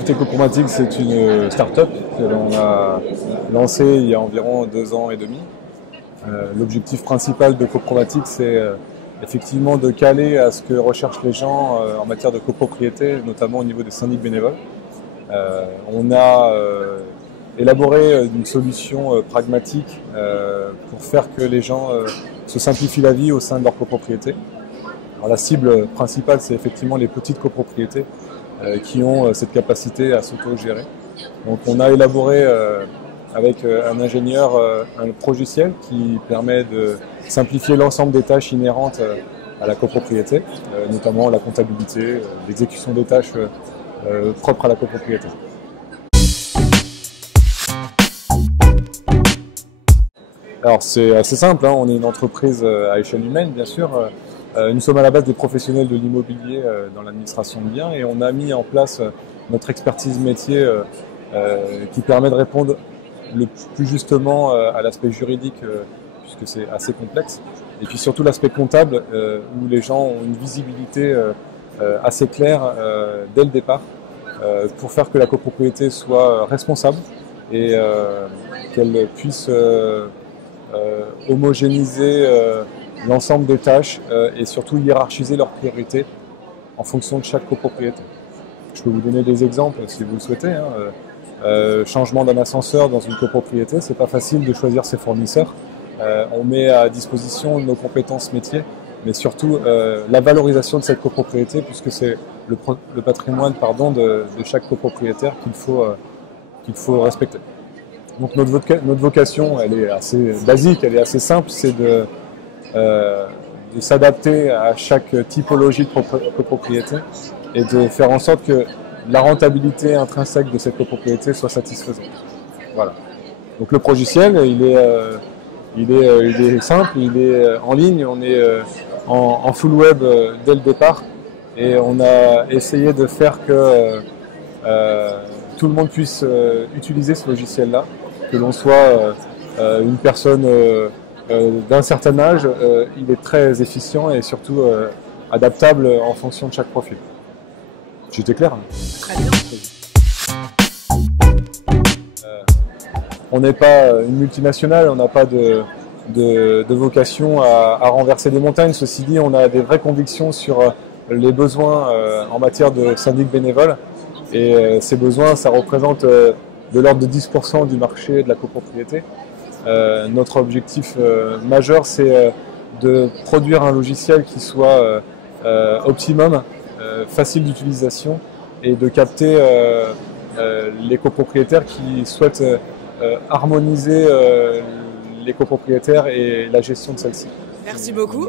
Écoutez, Copromatic, c'est une start-up que l'on a lancée il y a environ 2 ans et demi. L'objectif principal de Copromatic, c'est effectivement de caler à ce que recherchent les gens en matière de copropriété, notamment au niveau des syndics bénévoles. On a élaboré une solution pragmatique pour faire que les gens se simplifient la vie au sein de leur copropriété. Alors, la cible principale, c'est effectivement les petites copropriétés qui ont cette capacité à s'auto-gérer. Donc on a élaboré avec un ingénieur un logiciel qui permet de simplifier l'ensemble des tâches inhérentes à la copropriété, notamment la comptabilité, l'exécution des tâches propres à la copropriété. Alors c'est assez simple, hein. On est une entreprise à échelle humaine bien sûr. Nous sommes à la base des professionnels de l'immobilier dans l'administration de biens et on a mis en place notre expertise métier qui permet de répondre le plus justement à l'aspect juridique puisque c'est assez complexe et puis surtout l'aspect comptable où les gens ont une visibilité assez claire dès le départ pour faire que la copropriété soit responsable et qu'elle puisse homogénéiser l'ensemble des tâches et surtout hiérarchiser leurs priorités en fonction de chaque copropriété. Je peux vous donner des exemples si vous le souhaitez. Changement d'un ascenseur dans une copropriété, c'est pas facile de choisir ses fournisseurs. On met à disposition nos compétences métiers, mais surtout la valorisation de cette copropriété puisque c'est le patrimoine de chaque copropriétaire qu'il faut respecter. Donc notre vocation, elle est assez basique, elle est assez simple, c'est de s'adapter à chaque typologie de copropriété et de faire en sorte que la rentabilité intrinsèque de cette copropriété soit satisfaisante. Voilà. Donc le logiciel, il est simple, il est en ligne, on est en full web dès le départ et on a essayé de faire que tout le monde puisse utiliser ce logiciel-là, que l'on soit une personne d'un certain âge, il est très efficient et surtout adaptable en fonction de chaque profil. J'étais clair, hein? Très bien. On n'est pas une multinationale, on n'a pas de vocation à renverser des montagnes. Ceci dit, on a des vraies convictions sur les besoins en matière de syndic bénévole. Et ces besoins, ça représente de l'ordre de 10% du marché de la copropriété. Notre objectif majeur, c'est de produire un logiciel qui soit optimum, facile d'utilisation et de capter les copropriétaires qui souhaitent harmoniser les copropriétaires et la gestion de celles-ci. Merci beaucoup.